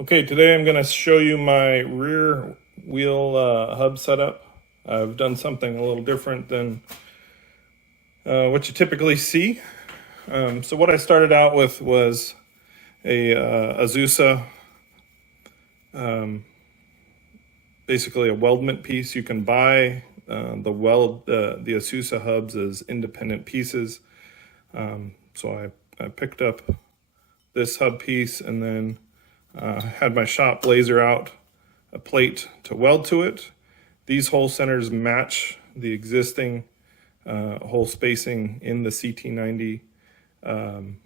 Okay, today I'm going to show you my rear wheel hub setup. I've done something a little different than what you typically see. So what I started out with was a Azusa, basically a weldment piece. You can buy the Azusa hubs as independent pieces. So I picked up this hub piece and then had my shop laser out a plate to weld to it. These hole centers match the existing hole spacing in the CT90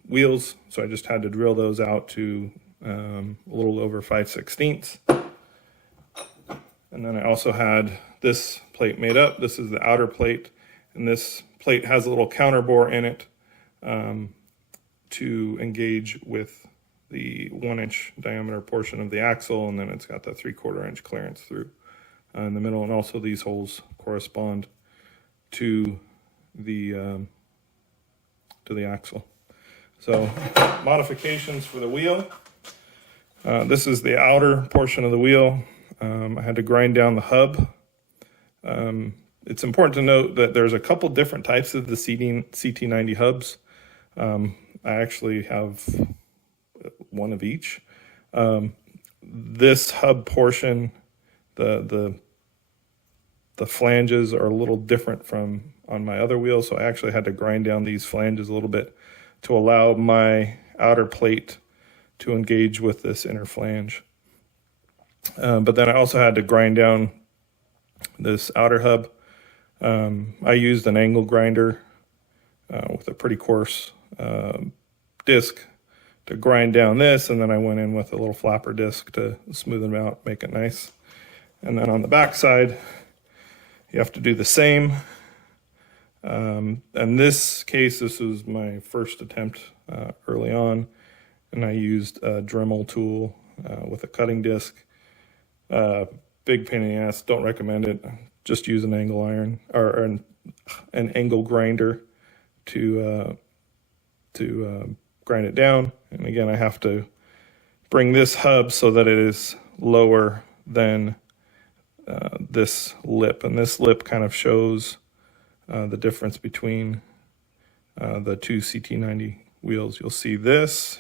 wheels, so I just had to drill those out to a little over 5/16. And then I also had this plate made up. This is the outer plate, and this plate has a little counter bore in it to engage with the 1-inch diameter portion of the axle, and then it's got the 3/4 inch clearance through in the middle, and also these holes correspond to the axle. So modifications for the wheel. This is the outer portion of the wheel. I had to grind down the hub. It's important to note that there's a couple different types of the CT90 hubs. I actually have one of each. This hub portion, the flanges are a little different from on my other wheel, so I actually had to grind down these flanges a little bit to allow my outer plate to engage with this inner flange. But then I also had to grind down this outer hub. I used an angle grinder with a pretty coarse disc to grind down this, and then I went in with a little flapper disc to smooth them out, make it nice. And then on the back side, you have to do the same. In this case, this was my first attempt early on, and I used a Dremel tool with a cutting disc. Big pain in the ass, don't recommend it. Just use an angle iron or an angle grinder to grind it down. And again, I have to bring this hub so that it is lower than this lip, and this lip kind of shows the difference between the two CT90 wheels. You'll see this.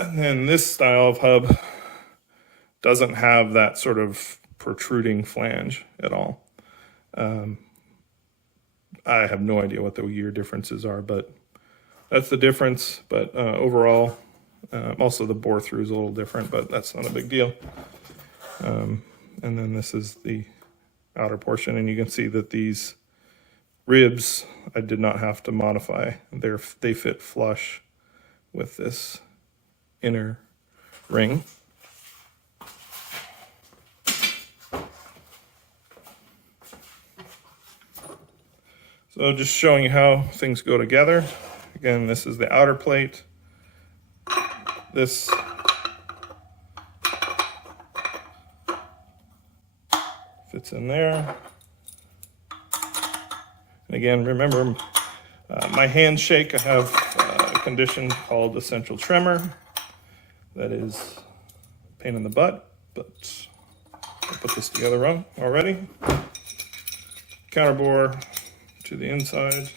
And then this style of hub doesn't have that sort of protruding flange at all. I have no idea what the year differences are, but that's the difference. But overall, also the bore through is a little different, but that's not a big deal. And then this is the outer portion, and you can see that these ribs I did not have to modify. They fit flush with this inner ring. So just showing you how things go together. Again, this is the outer plate. This fits in there. And again, remember, my hands shake. I have a condition called essential tremor. That is a pain in the butt, but I'll put this together wrong already. Counter bore to the inside.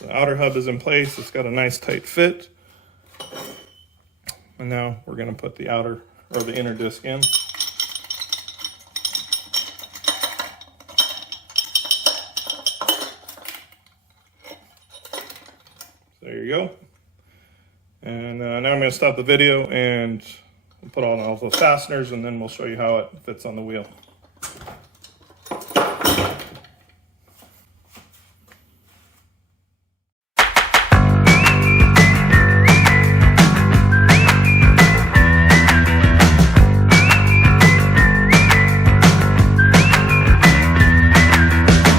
The outer hub is in place. It's got a nice tight fit. And now we're going to put the outer or the inner disc in. go. And now I'm going to stop the video and put on all those fasteners, and then we'll show you how it fits on the wheel.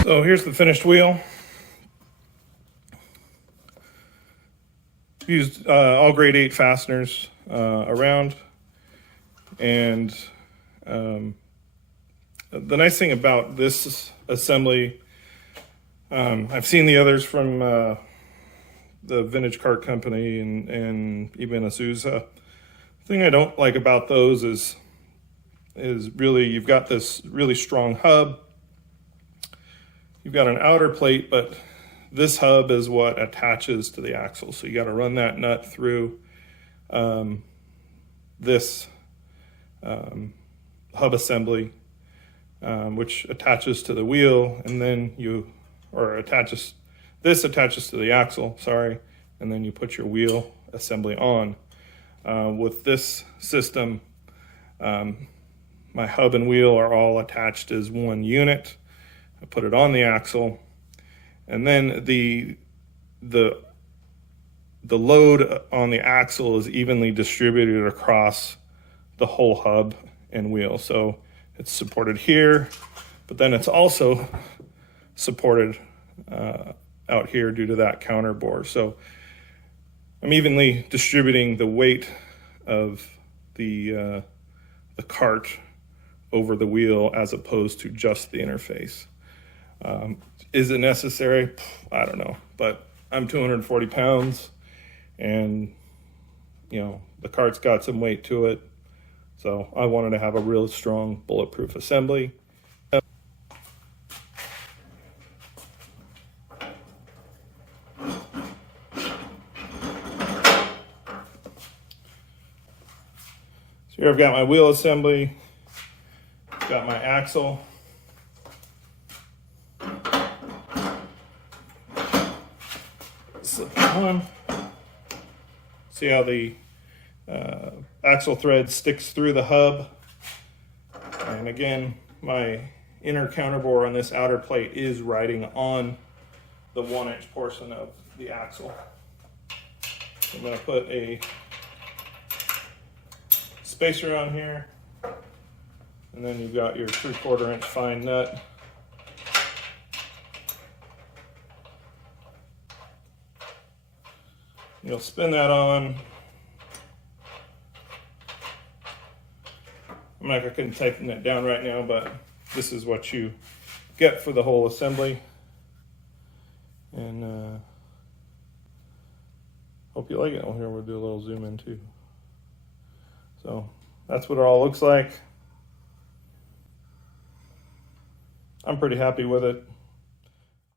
So here's the finished wheel. Used all grade 8 fasteners around, and the nice thing about this assembly, I've seen the others from the vintage kart company and even Azusa. The thing I don't like about those is really you've got this really strong hub. You've got an outer plate, but this hub is what attaches to the axle. So you got to run that nut through this hub assembly, which attaches to the wheel, and then this attaches to the axle, sorry, and then you put your wheel assembly on. With this system, my hub and wheel are all attached as one unit. I put it on the axle, and then the load on the axle is evenly distributed across the whole hub and wheel. So it's supported here, but then it's also supported out here due to that counter bore. So I'm evenly distributing the weight of the cart over the wheel as opposed to just the interface. Is it necessary? I don't know, but I'm 240 pounds, and you know, the cart's got some weight to it, so I wanted to have a real strong bulletproof assembly. So here I've got my wheel assembly, got my axle. Slip it on. See how the axle thread sticks through the hub. And again, my inner counterbore on this outer plate is riding on the 1-inch portion of the axle. So I'm going to put a spacer on here, and then you've got your 3/4 inch fine nut. You'll spin that on. I'm not going to tighten that down right now, but this is what you get for the whole assembly. And hope you like it. Well, here we'll do a little zoom in too. So that's what it all looks like. I'm pretty happy with it.